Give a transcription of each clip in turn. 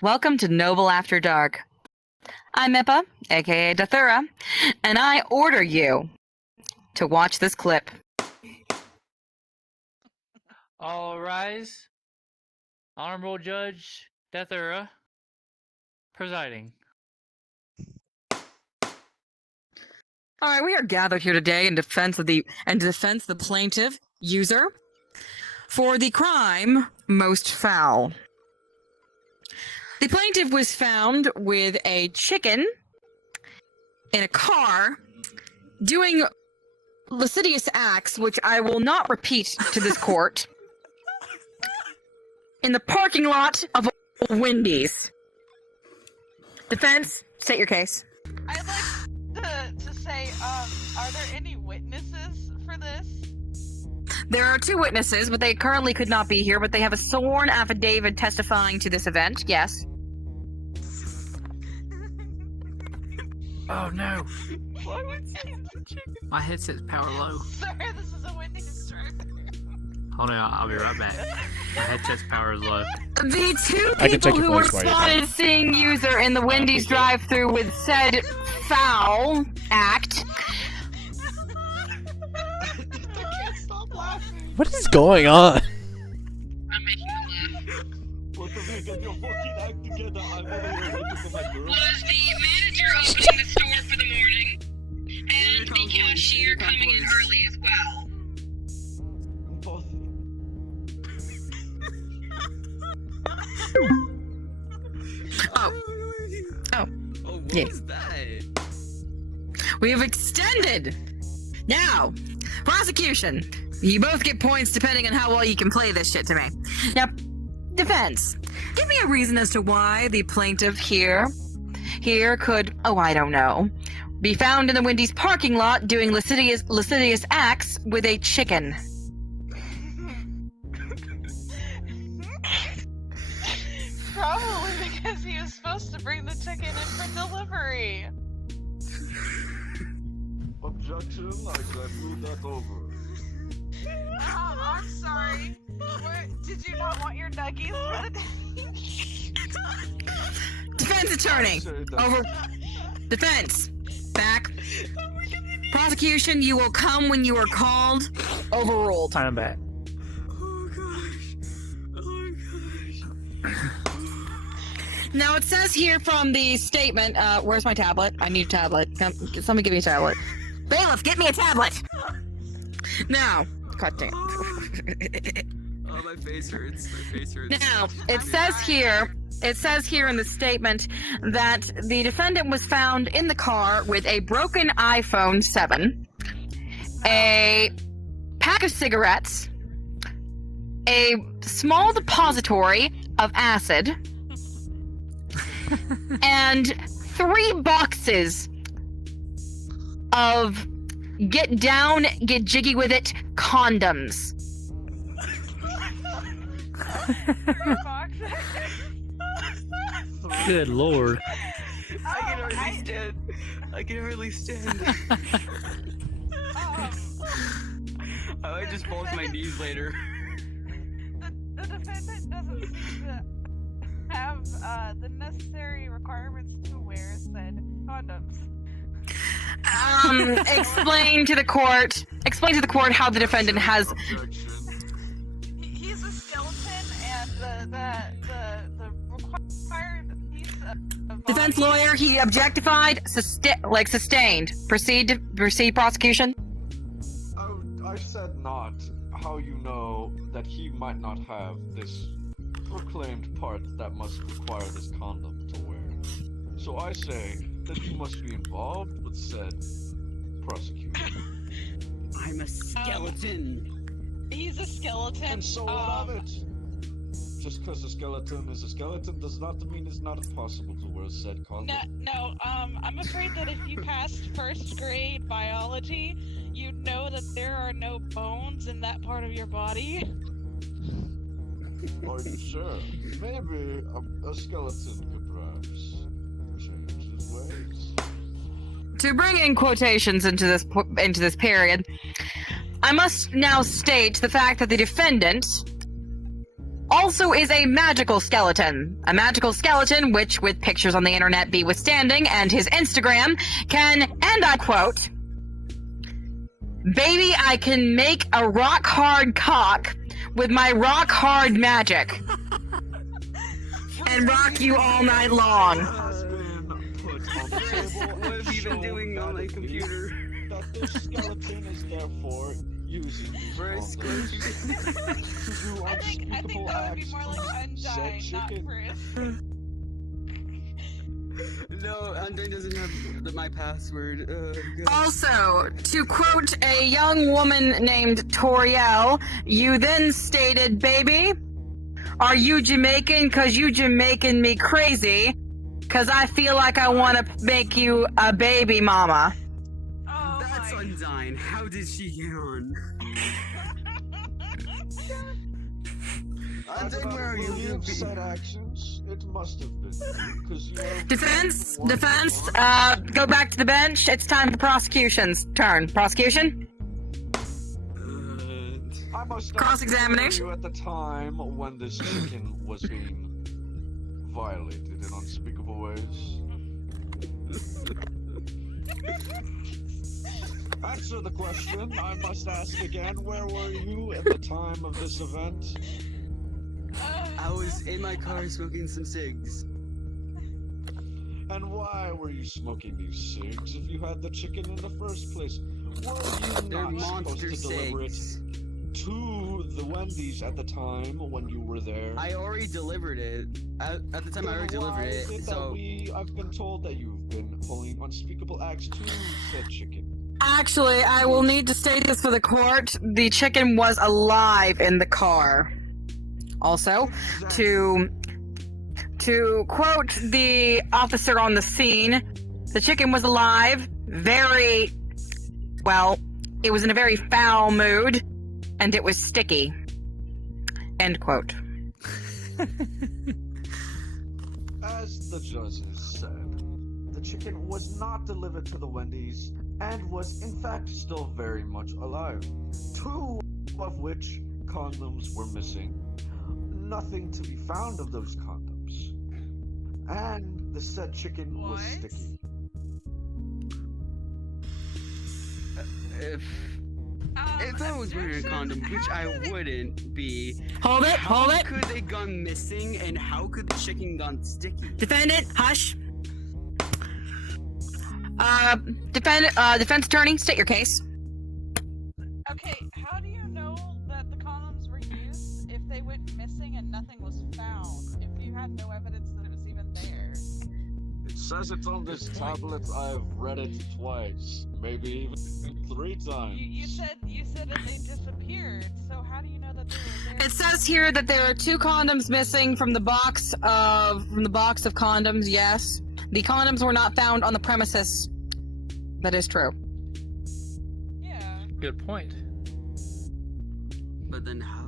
Welcome to Noble After Dark. I'm Mippa, aka Dathura, and I order you to watch this clip. All rise. Honorable Judge Dathura presiding. All right, we are gathered here today in defense of the plaintiff user for the crime most foul. The plaintiff was found with a chicken in a car doing lascivious acts, which I will not repeat to this court, in the parking lot of a Wendy's. Defense, state your case. I'd like to say, are there any witnesses for this? There are two witnesses, but they currently could not be here, but they have a sworn affidavit testifying to this event, yes. Oh no! Why would you the chicken? My headset's power low. Sir, this is a Wendy's drive-thru. Hold on, I'll be right back. My headset's power is low. The two people who were spotted seeing user in the Wendy's drive-thru with said foul act. I can't stop laughing. What is going on? I'm making a laugh. What the fuck? Get your fucking act together. I'm over here waiting for my girl. Was the manager opening the store for the morning, and the cashier coming in early as well? Both. Oh, what yes. was that? We have extended. Now, prosecution. You both get points depending on how well you can play this shit to me. Now, defense. Give me a reason as to why the plaintiff here could, I don't know, be found in the Wendy's parking lot doing lascivious acts with a chicken. Probably because he was supposed to bring the chicken in for delivery. Objection, I can move that over. Oh, I'm sorry. Did you not want your nuggies for the day? Defense attorney. Over. Defense. Back. Prosecution, you will come when you are called. Overruled. I'm back. Oh gosh. Oh gosh. Now it says here from the statement, where's my tablet? I need a tablet. Somebody give me a tablet. Bailiff, get me a tablet! Now, god damn. Oh, my face hurts. My face hurts. Now, it says here in the statement that the defendant was found in the car with a broken iPhone 7, a pack of cigarettes, a small depository of acid, and 3 boxes of get down, get jiggy with it condoms. Good lord. I can hardly stand. I can hardly stand. I might just fall to my knees later. The defendant doesn't seem to have the necessary requirements to wear said condoms. Explain to the court how the defendant has. He's a skeleton, and the required piece of Defense body- lawyer, he objectified, sustained. Proceed, prosecution. Oh, I said not. How you know that he might not have this proclaimed part that must require this condom to wear. So I say that you must be involved with said prosecution. I'm a skeleton. He's a skeleton. And so what of it? Just because a skeleton is a skeleton does not mean it's not possible to wear said condom. No, I'm afraid that if you passed first grade biology, you'd know that there are no bones in that part of your body. Are you sure? Maybe a skeleton could perhaps change his ways. To bring in quotations into this period, I must now state the fact that the defendant also is a magical skeleton. A magical skeleton which, with pictures on the internet be withstanding, and his Instagram can, and I quote, "Baby, I can make a rock hard cock with my rock hard magic and rock you all night long." Has been put on the table What and have you been shown doing that on my it is- computer? That this skeleton is therefore using these First, condoms to do I think unspeakable that would be acts more to like said Undyne, not chicken. Frisk. No, Undyne doesn't have my password. God. Also, to quote a young woman named Toriel, you then stated, "Baby, are you Jamaican? 'Cause you Jamaican me crazy. 'Cause I feel like I want to make you a baby mama." Oh That's my. Undyne. How did she get on? Undyne, where are you? You've said actions. It must have been because you are Defense, one defense, one. go back to the bench. It's time for prosecution's turn. Prosecution? I must Cross-examination? you at the time when this chicken was being violated in unspeakable ways. Answer the question. I must ask again. Where were you at the time of this event? I was in my car smoking some cigs. And why were you smoking these cigs if you had the chicken in the first place? Were you They're not supposed monster to deliver it cigs. to the Wendy's at the time when you were there? I already delivered it. At the time, I already Then why delivered is it. that So I've been told that you've been pulling unspeakable acts to said chicken. Actually, I will need to state this for the court. The chicken was alive in the car. Also, to quote the officer on the scene, the chicken was alive, very, well, it was in a very foul mood, and it was sticky. End quote. As the judges said, the chicken was not delivered to the Wendy's and was in fact still very much alive. 2 of which condoms were missing. Nothing to be found of those condoms. And the said chicken was What? sticky. if I was wearing a Objection. condom, which How I did it- wouldn't be, Hold it, hold how it. could they gone missing and how could the chicken gone sticky? Defendant, hush. Defense attorney, state your case. Okay, how do you know that the condoms were used if they went missing and nothing was found? If you had no evidence that it was even there? It says it's on this tablet. I've read it twice, maybe even 3 times. You said that they disappeared. So how do you know that they were there? It says here that there are 2 condoms missing from the box of condoms. Yes, the condoms were not found on the premises. That is true. Yeah, Good point. But then how?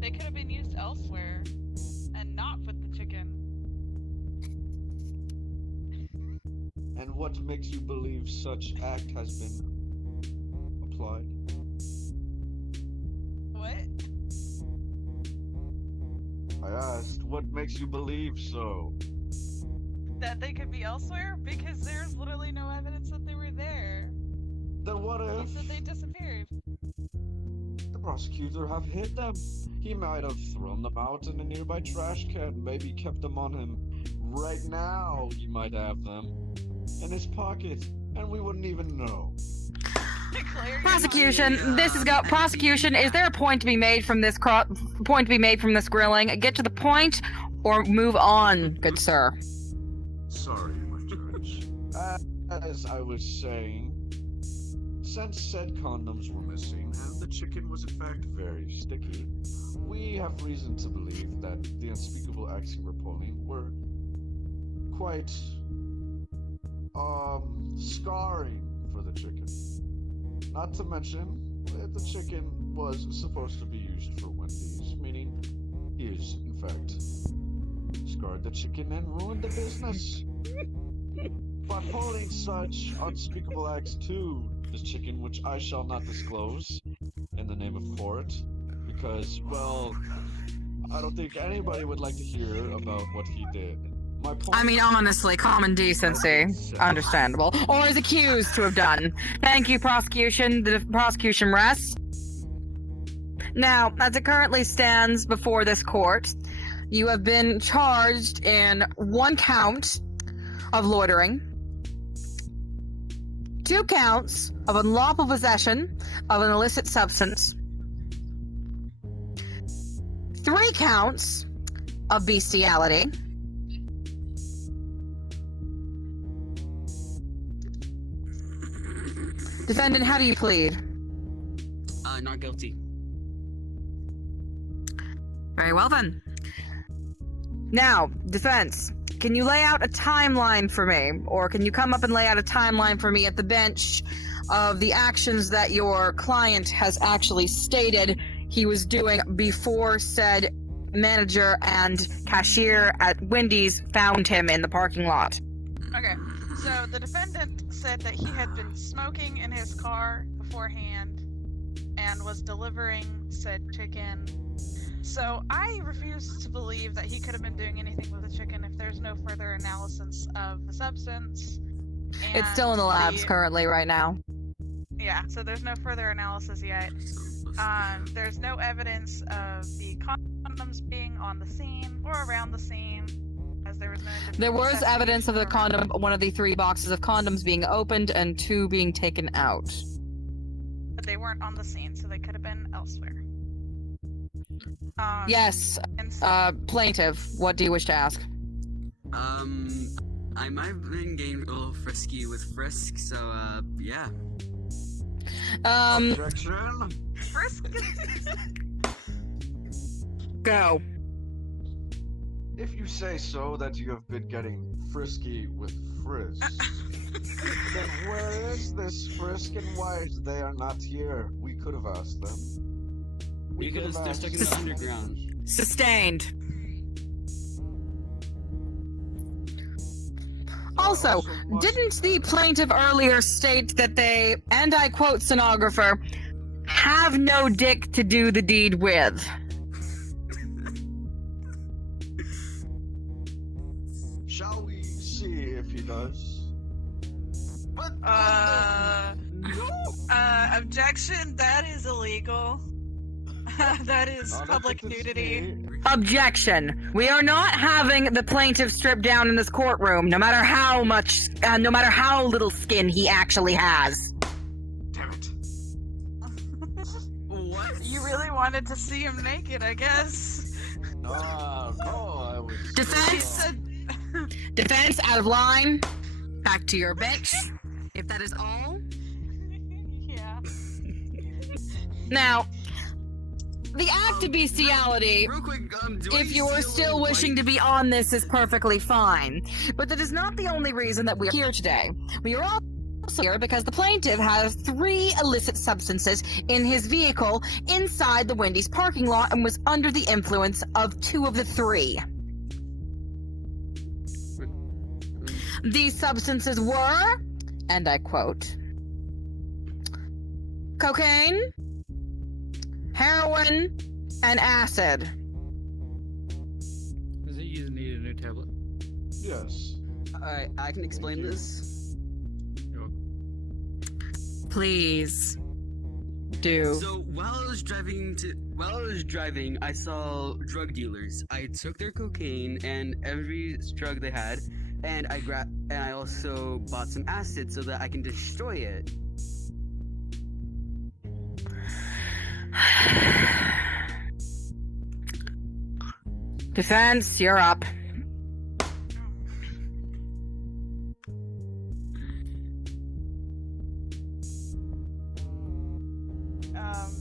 they could have been used elsewhere, and not with the chicken. And what makes you believe such act has been applied? What? I asked, what makes you believe so? That they could be elsewhere? Because there's literally no evidence that they were there. Then what You if said they disappeared. the prosecutor have hid them? He might have thrown them out in a nearby trash can, maybe kept them on him. Right now, he might have them in his pocket, and we wouldn't even know. Claire, Prosecution. This is prosecution. Is there a point to be made from this grilling? Get to the point, or move on, good sir. Sorry, my Judge. As I was saying, since said condoms were missing and the chicken was in fact very sticky, we have reason to believe that the unspeakable acts you were pulling were quite scarring for the chicken. Not to mention that the chicken was supposed to be used for Wendy's, meaning he is in fact scarred the chicken and ruined the business. By pulling such unspeakable acts to this chicken, which I shall not disclose in the name of court, because, well, I don't think anybody would like to hear about what he did. My point. I mean, honestly, common decency. Understandable. Or is accused to have done. Thank you, prosecution. The prosecution rests. Now, as it currently stands before this court, you have been charged in 1 count of loitering, 2 counts of unlawful possession of an illicit substance, 3 counts of bestiality, defendant, how do you plead? Not guilty. Very well then. Now, defense, can you lay out a timeline for me? Or can you come up and lay out a timeline for me at the bench of the actions that your client has actually stated he was doing before said manager and cashier at Wendy's found him in the parking lot? Okay, so the defendant said that he had been smoking in his car beforehand and was delivering said chicken. So I refuse to believe that he could have been doing anything with the chicken if there's no further analysis of the substance. It's still in the labs the- currently right now. Yeah, so there's no further analysis yet. There's no evidence of the condoms being on the scene or around the scene, as there was no. There was investigation evidence of the around- condom, one of the 3 boxes of condoms being opened and 2 being taken out. But they weren't on the scene, so they could have been elsewhere. Yes, And so, plaintiff, what do you wish to ask? I might have been getting a little frisky with Frisk, so, yeah. Objection. Frisk. Go. If you say so that you have been getting frisky with Frisk, then where is this Frisk and why they are not here? We could have asked them. We could Because have they're asked stuck in the them. underground. Sustained. Also, didn't the plaintiff earlier state that they, and I quote stenographer, have no dick to do the deed with? Shall we see if he does? But Objection. That is illegal. That is not if public it is nudity. me. Objection. We are not having the plaintiff stripped down in this courtroom, no matter how much, no matter how little skin he actually has. Damn it. What? You really wanted to see him naked, I guess. No, I was. She Defense? said. Defense, out of line. Back to your bench, if that is all. Yeah. Now, the act of bestiality, Real quick, do I if you are still like- wishing to be on this, is perfectly fine. But that is not the only reason that we are here today. We are also here because the plaintiff has 3 illicit substances in his vehicle inside the Wendy's parking lot and was under the influence of 2 of the 3. These substances were, and I quote, cocaine, heroin, and acid. Does it use need a new tablet? Yes. Alright, I can explain Thank you. this. Please do. So while I was driving, I saw drug dealers. I took their cocaine and every drug they had, and I also bought some acid so that I can destroy it. Defense, you're up.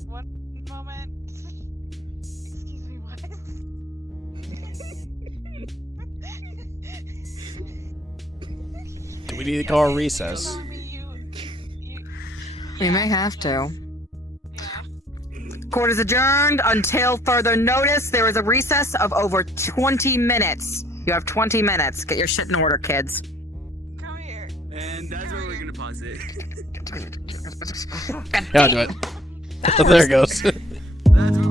One moment. Excuse me, what? Do we need to call a recess? Tell me you We may have to. yeah. Court is adjourned until further notice. There is a recess of over 20 minutes. You have 20 minutes. Get your shit in order, kids. Come here. And that's where we're gonna pause it. God Yeah, I'll do it. There it goes. That's where